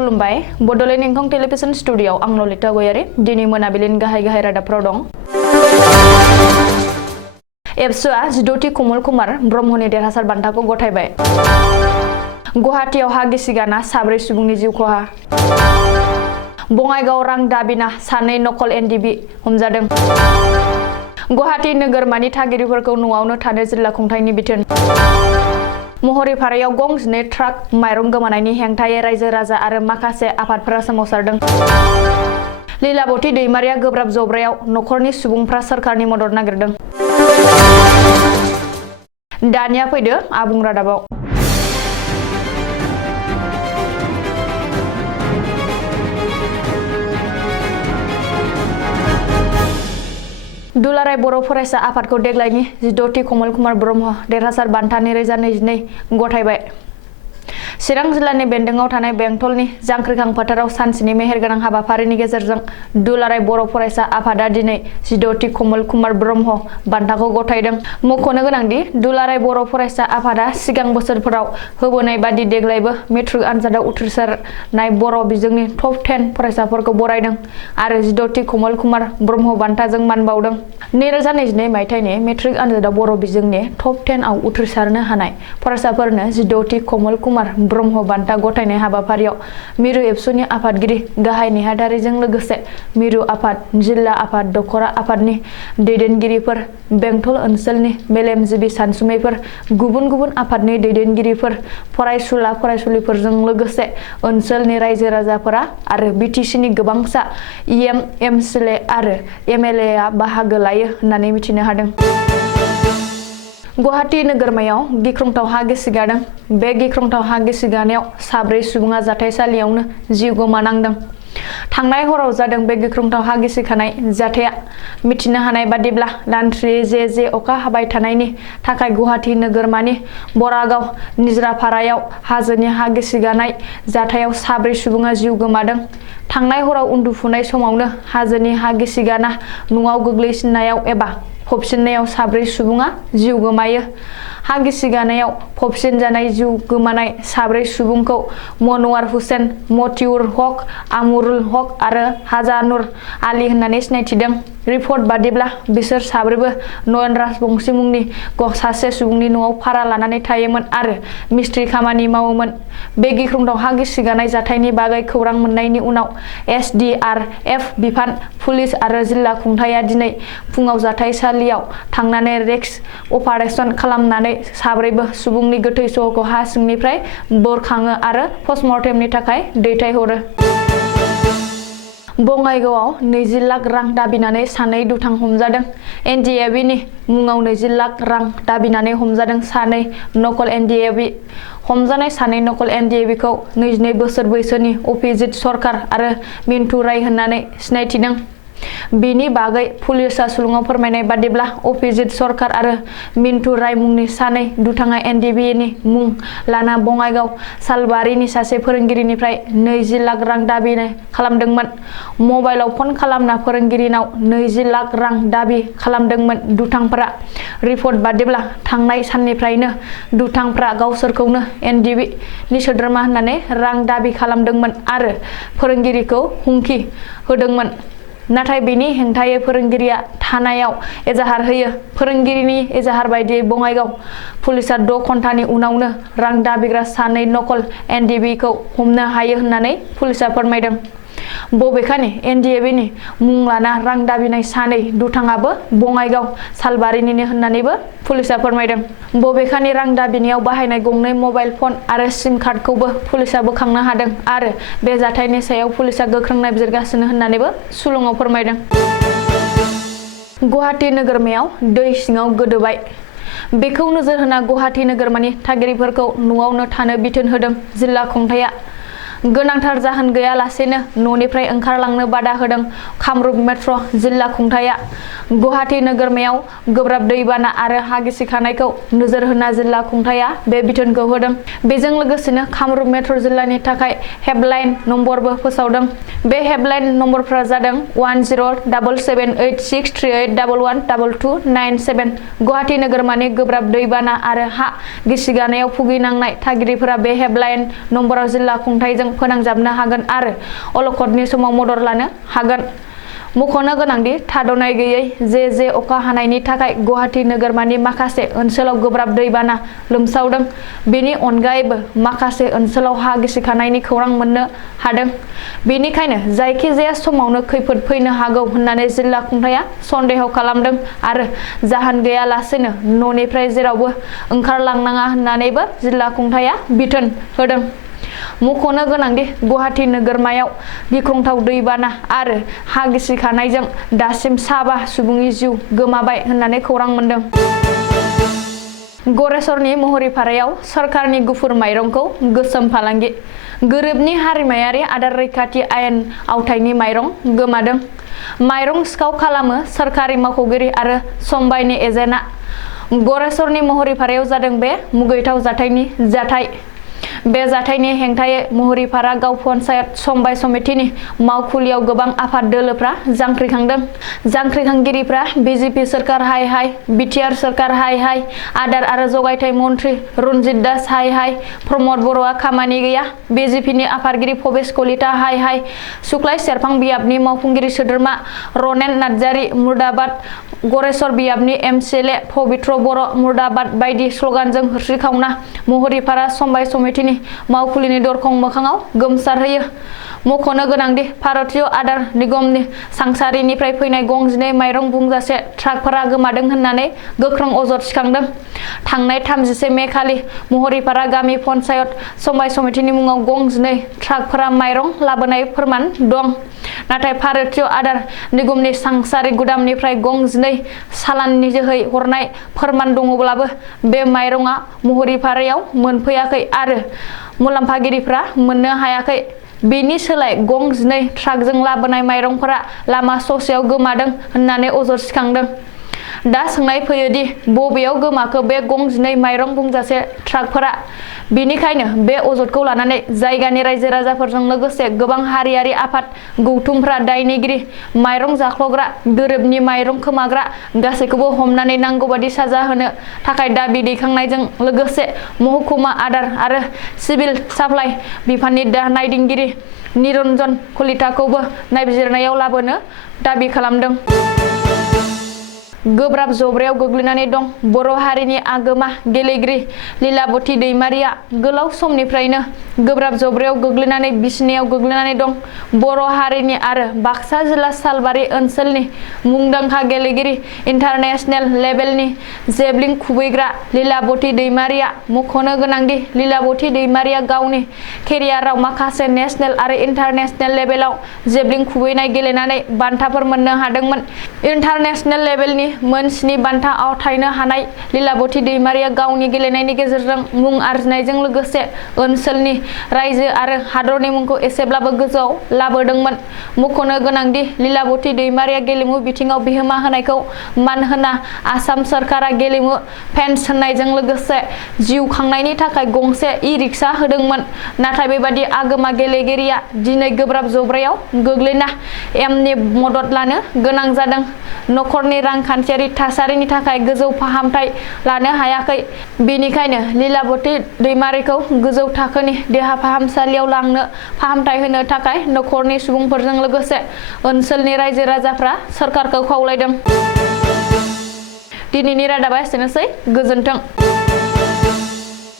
खुलुमबाय Bodoland इंखं television studio आं ललिता गयारि दिनै मोनाबिलिनि गाहाय रादाबफोराव दं। एबसुआ 16थि कमल कुमार ब्रह्मनि देरहासार बान्थाखौ गथायबाय। गुवाहाटीआव हा गिसिगाना 4 सुबुंनि जिउ खहा। बङाइगाव रां दाबिना 2 नकल एनडिबि हमजादों। गुवाहाटी नोगोरमानि थागिरिफोरखौ न'आवनो थानो जिल्ला खुंथायनि बिथोन। महरीपारायाव गं 12 ट्राक माइरं गोमानायनि हेंथायै रायजो राजा आरो माखासे आफादफोरा सोमावसारदों। लीलावती दैमारिया गोब्राब जब्रायाव नखरनि सुबुंफ्रा सोरखारनि मदद नागिरदों। दानिया फैदो आबुं रादाबाव। दुलाराय बर' फरायसा आफादखौ देग्लायनि 16थि कमल कुमार ब्रह्म देरहासार बान्था 2022 गथायबाय। चिरां जिल्लानि बेन्दोंआव थानाय बेंटलनि जांख्रिखां फोथाराव सानसेनि मेहेरगोनां हाबाफारिनि गेजेरजों दुलाराय बर' फरायसा आफादा दिनै 16थि कमल कुमार ब्रह्म बान्थाखौ गथायदों। मख'नो गोनांदि दुलाराय बर' फरायसा आफादा सिगां बोसोरफोराव होबोनाय बादि देग्लायबो मेट्रिक आनजादाव उथ्रिसारनाय बर' बिजोंनि टप 10 फरायसाफोरखौ बरायदों आरो 16थि कमल कुमार ब्रह्म बान्थाजों मान बावदों। 2022 मायथाइनि मेट्रिक आनजादाव बर' बिजोंनि टप 10 आव उथ्रिसारनो हानाय फरायसाफोरनो 16थि कमल कुमार ब्रह्म बान्था गथायनाय हाबाफारियाव मिरु एबसुनि आफादगिरि गाहाय नेहाथारिजों लोगोसे मिरु आफाद, जिल्ला आफाद, दखरा आफादनि दैदेनगिरिफोर, बेंटल ओनसोलनि मेलेमजिबि सानसुमैफोर, गुबुन गुबुन आफादनि दैदेनगिरिफोर, फरायसुला फरायसुलिफोरजों लोगोसे ओनसोलनि रायजो राजाफोरा आरो बिटिसिनि गोबांसा इएम, एमसिएलए आरो एमएलए आ बाहागो लायो होननानै मिथिनो हादों। गुवाहाटी नोगोरमायाव गिख्रंथाव हा गिसिगादों। बे गिख्रंथाव हा गिसिगानायाव 4 सुबुङा जाथायसालियावनो जिउ गोमानांदों। थांनाय हराव जादों बे गिख्रंथाव हा गिसिखानाय जाथाया। मिथिनो हानाय बादिब्ला दानथ्रि जे अखा हाबाय थानायनि थाखाय गुवाहाटी नोगोरमानि बरागाव निजरापारायाव हाजोनि हा गिसिगानाय जाथायाव 4 सुबुङा जिउ गोमादों। थांनाय हराव उन्दुफुनाय समावनो हाजोनि हा गिसिगाना न'आव गोग्लैसिननायाव एबा फबसिननायाव 4 सुबुङा जिउ गोमायो। हा गिसिगानायाव फबसिनजानाय जिउ गोमानाय 4 सुबुंखौ मनवार हुसेन, मतिउर हक, आमुरुल हक आरो हाजानुर आली होननानै सिनायथिदों। रिपर्ट बादिब्ला बिसोर 4बो नयन राजबंशी मुंनि सासे सुबुंनि न'आव भारा लानानै थायोमोन आरो मिस्ट्रि खामानि मावोमोन। बे गिख्रंथाव हा गिसिगानाय जाथायनि बागै खौरां मोननायनि उनाव एसडिआरएफ बिफान, पुलिस आरो जिल्ला खुंथाया दिनै फुङाव जाथायसालियाव थांनानै रेस्क्यु अपारेसन खालामनानै 4बो सुबुंनि गोथै सह'खौ हा सिंनिफ्राय बोखाङो आरो पस्टमर्टेमनि थाखाय दैथायहरो। बङाइगावआव 20 लाख रां दाबिनानै 2 दुथां हमजादों। एनडिएबिनि मुङाव 20 लाख रां दाबिनानै हमजादों 2 नकल एनडिएबि। हमजानाय 2 नकल एनडिएबिखौ 22 बोसोर बैसोनि अभिजित सरकार आरो मिन्टु राय होननानै सिनायथिदों। बेनि बागै पुलिसआ सुलुङाव फोरमायनाय बादिब्ला अभिजित सरकार आरो मिन्टु राय मुंनि 2 दुथाङा एनडिएबिनि मुं लाना बङाइगाव सालबारिनि सासे फोरोंगिरिनिफ्राय 20 लाख रां दाबि खालामदोंमोन। मबाइलाव फन खालामना फोरोंगिरिनाव 20 लाख रां दाबि खालामदोंमोन दुथांफोरा। रिपर्ट बादिब्ला थांनाय साननिफ्रायनो दुथांफ्रा गावसोरखौनो एनडिएबिनि सोद्रोमा होननानै रां दाबि खालामदोंमोन आरो फोरोंगिरिखौ हुमखि होदोंमोन। नाथाय बेनि हेंथायै फोरोंगिरिया थानायाव एजाहार होयो। फोरोंगिरिनि एजाहार बायदियै बङाइगाव पुलिसआ 6 घन्टानि उनावनो रां दाबिग्रा 2 नकल एनडिएबिखौ हमनो हायो होननानै पुलिसआ फोरमायदों। बबेखानि एनडिएबिनि मुं लाना रां दाबिनाय 2 दुथाङाबो बङाइगाव सालबारिनिनो होननानैबो पुलिसआ फोरमायदों। बबेखानि रां दाबिनायाव बाहायनाय 2 मबाइल फन आरो सिम कार्डखौबो पुलिसआ बोखांनो हादों आरो बे जाथायनि सायाव पुलिसआ गोख्रों नायबिजिरगासिनो होननानैबो सुलुङाव फोरमायदों। गुवाहाटी नोगोरमायाव दै सिङाव गोदोबाय। बेखौ नोजोर होना गुवाहाटी नोगोरमानि थागिरिफोरखौ न'आवनो थानो बिथोन होदों जिल्ला खुंथाया। गोनांथार जाहोन गैयालासेनो न'निफ्राय ओंखारलांनो बादा होदों कामरुप मेट्र' जिल्ला खुंथाया। गुवाहाटी नोगोरमायाव गोब्राब दैबाना आरो हा गिसिखानायखौ नोजोर होना जिल्ला खुंथाया बे बिथोनखौ होदों। बेजों लोगोसेनो कामरुप मेट्र' जिल्लानि थाखाय हेल्पलाइन नम्बरबो फोसावदों। बे हेल्पलाइन नम्बरफोरा जादों 10778638112297। गुवाहाटी नोगोरमानि गोब्राब दैबाना आरो हा गिसिगानायाव भुगिनांनाय थागिरिफोरा बे हेल्पलाइन नम्बराव जिल्ला खुंथायजों फोनांजाबनो हागोन आरो अलखदनि समाव मदद लानो हागोन। मख'नो गोनांदि थाद'नाय गैयै जे अखा हानायनि थाखाय गुवाहाटी नोगोरमानि माखासे ओनसोलाव गोब्राब दैबाना लोमसावदों। बेनि अनगायैबो माखासे ओनसोलाव हा गिसिखानायनि खौरां मोननो हादों। बेनिखायनो जायखिजाया समावनो खैफोद फैनो हागौ होननानै जिल्ला खुंथाया सन्देह खालामदों आरो जाहोन गैयालासेनो न'निफ्राय जेरावबो ओंखारलांनाङा होननानैबो जिल्ला खुंथाया बिथोन होदों। मख'नो गोनांदि गुवाहाटी नोगोरमायाव गिख्रंथाव दैबाना आरो हा गिसिखानायजों दासिम 5 सुबुंनि जिउ गोमाबाय होननानै खौरां मोनदों। गरेस्वरनि महरीपारायाव सरकारनि गुफुर माइरंखौ गोसोम फालांगि। गोरिबनि हारिमायारि आदार रैखाथि आयेन आवथायनि माइरं गोमादों। माइरं सिखाव खालामो सरकारि मावख'गिरि आरो समबायनि एजेन्टआ। गरेस्वरनि महरीपारायाव जादों बे मुगैथाव जाथायनि जाथाय। बे जाथायनि हेंथायै महरीपारा गाव पन्चायत समबाय समितिनि मावखुलियाव गोबां आफाद दोलोफ्रा जांख्रिखांदों। जांख्रिखांगिरिफ्रा बिजेपि सोरखार हाय हाय, बिटिआर सोरखार हाय हाय, आदार आरो जगायथाय मन्थ्रि रन्जित दास हाय हाय, प्रमद बर'आ खामानि गैया, बिजेपिनि आफादगिरि भबेश कलिता हाय हाय, सुक्लाय सेरफां बियाबनि मावफुंगिरि सोद्रोमा रनेन नार्जारि मुर्दाबाद, गरेस्वर बियाबनि एमसिएलए पबित्र बर' मुर्दाबाद बायदि स्लगानजों होस्रिखावना महरीपारा समबाय समितिनि मावखुलिनि दरखं मोखाङाव गोमसारहोयो। मख'नो गोनांदि भारतीय आदार निगमनि सांसारिनिफ्राय फैनाय गं 2 माइरं बुंजासे ट्राकफोरा गोमादों होननानै गोख्रों अजद सिखांदों। थांनाय 31 मे खालि महरीपारा गामि पन्चायत समबाय समितिनि मुङाव गं 2 ट्राकफोरा माइरं लाबोनाय फोरमान दं। नाथाय भारतीय आदार निगमनि सांसारि गुदामनिफ्राय गं 2 सालाननि जोहै हरनाय फोरमान दङब्लाबो बे माइरंआ महरीपारायाव मोनफैयाखै आरो मुलाम्फागिरिफ्रा मोननो हायाखै। बेनि सोलाय गं 2 ट्राकजों लाबोनाय माइरंफोरा लामा ससेयाव गोमादों होननानै अजद सिखांदों। दा सोंनाय फैयोदि बबेयाव गोमाखो बे गं 2 माइरं बुंजासे ट्राकफोरा? बेनिखायनो बे अजदखौ लानानै जायगानि रायजो राजाफोरजों लोगोसे गोबां हारियारि आफाद गौथुमफ्रा दायनिगिरि, माइरं जाख्ल'ग्रा, गोरिबनि माइरं खोमाग्रा गासैखौबो हमनानै नांगौबादि साजा होनो थाखाय दाबि दैखांनायजों लोगोसे महकुमा आदार आरो सिभिल साप्लाइ बिफाननि नायदिंगिरि निरन्जन कलिताखौबो नायबिजिरनायाव लाबोनो दाबि खालामदों। गोब्राब जब्रायाव गोग्लैनानै दं बर' हारिनि आगोमा गेलेगिरि लीलाबती दैमारिया। गोलाव समनिफ्रायनो गोब्राब जब्रायाव गोग्लैनानै बिसिनायाव गोग्लैनानै दं बर' हारिनि आरो बाक्सा जिल्ला सालबारि ओनसोलनि मुंदांखा गेलेगिरि इन्टारनेशनेल लेभेलनि जेभलिन खुबैग्रा लीलाबती दैमारिया। मख'नो गोनांदि लीलाबती दैमारिया गावनि केरियाराव माखासे नेशनेल आरो इन्टारनेशनेल लेभेलाव जेभलिन खुबैनाय गेलेनानै बान्थाफोर मोननो हादोंमोन। इन्टारनेशनेल लेभेलनि मोन 7 बान्था आवथायनो हानाय लीलाबती दैमारिया गावनि गेलेनायनि गेजेरजों मुं आरजिनायजों लोगोसे ओनसोलनि रायजो आरो हादरनि मुंखौ एसेब्लाबो गोजौआव लाबोदोंमोन। मख'नो गोनांदि लीलाबती दैमारिया गेलेमु बिथिङाव बिहोमा होनायखौ मान होना आसाम सोरखारा गेलेमु फेन्स होननायजों लोगोसे जिउ खांनायनि थाखाय गंसे ई-रिक्सा होदोंमोन। नाथाय बेबादि आगोमा गेलेगिरिया दिनै गोब्राब जब्रायाव गोग्लैना एमनि मदद लानो गोनां जादों। नखरनि रांखान्थियारि थासारिनि थाखाय गोजौ फाहामथाय लानो हायाखै। बेनिखायनो लीलाबती दैमारिखौ गोजौ थाखोनि देहा फाहामसालियाव लांनो फाहामथाय होनो थाखाय नखरनि सुबुंफोरजों लोगोसे ओनसोलनि रायजो राजाफ्रा सोरखारखौ खावलायदों। दिनैनि रादाबा एसेनोसै। गोजोन्थों।